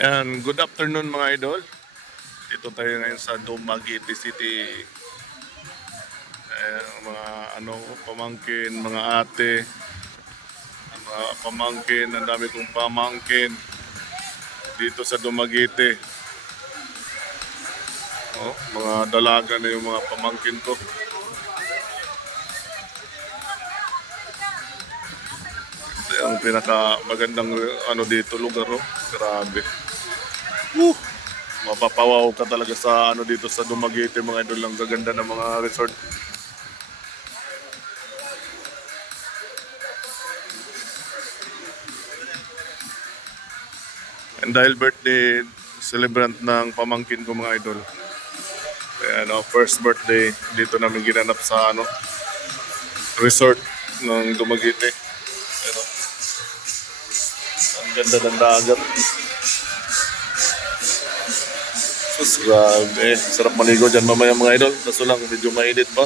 Yan, good afternoon mga idol. Dito tayo ngayon sa Dumaguete City. Mga pamangkin, mga ate, mga pamangkin, ang dami kong pamangkin dito sa Dumaguete. Mga dalaga na yung mga pamangkin ko. Ito ang pinaka magandang dito lugar. Grabe. Mapapawaw ka talaga sa dito sa Dumaguete mga idol, lang gaganda ng mga resort. And dahil birthday celebrant ng pamangkin ko mga idol, kaya first birthday dito namin ginanap sa resort ng Dumaguete. Ang ganda ng dagat. Sus, grabe. Sarap maligo dyan mamaya mga idol. Kaso lang, medyo mainit pa.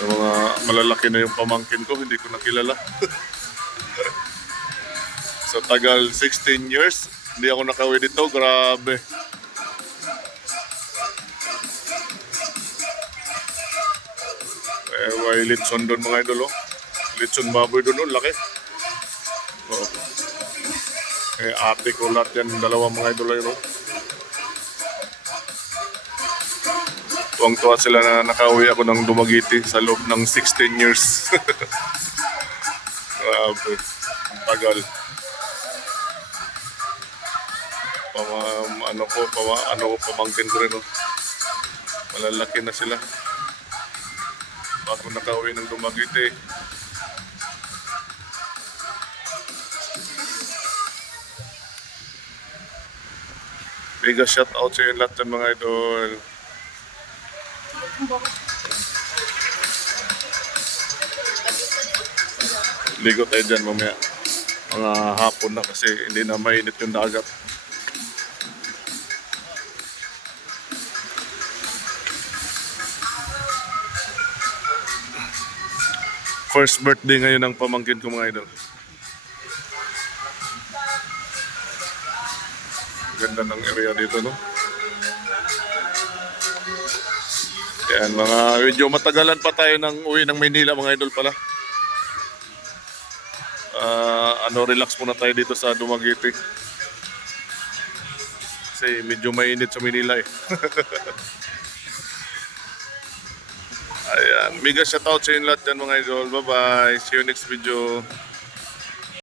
Yung mga malalaki na yung pamangkin ko, hindi ko nakilala. Sa tagal 16 years, hindi ako nakauwi dito. Grabe. May litson doon mga idol. Litson baboy doon, laki. Ate ko lahat yan, dalawang mga idol yun. Tuwang-tuwa sila na nakauwi ako ng Dumaguete sa loob ng 16 years. Grabe. Tagal. Pamangkin ko rin. Malalaki na sila. Bago nakauwi ng Dumaguete. Mega shout out sa inyo lahat ng mga idol. Ligo tayo dyan mamaya. Mga hapon na kasi hindi na mainit yung dagat. First birthday ngayon ng pamangkin ko mga idol. Ganda ng area dito, no? Yan, medyo matagalan pa tayo ng uwi ng Maynila mga idol pala. Relax muna tayo dito sa Dumaguete. Kasi medyo mainit sa Maynila eh. Ayan, mega shoutout sa inyo lahat dyan mga idol. Bye bye, see you next video.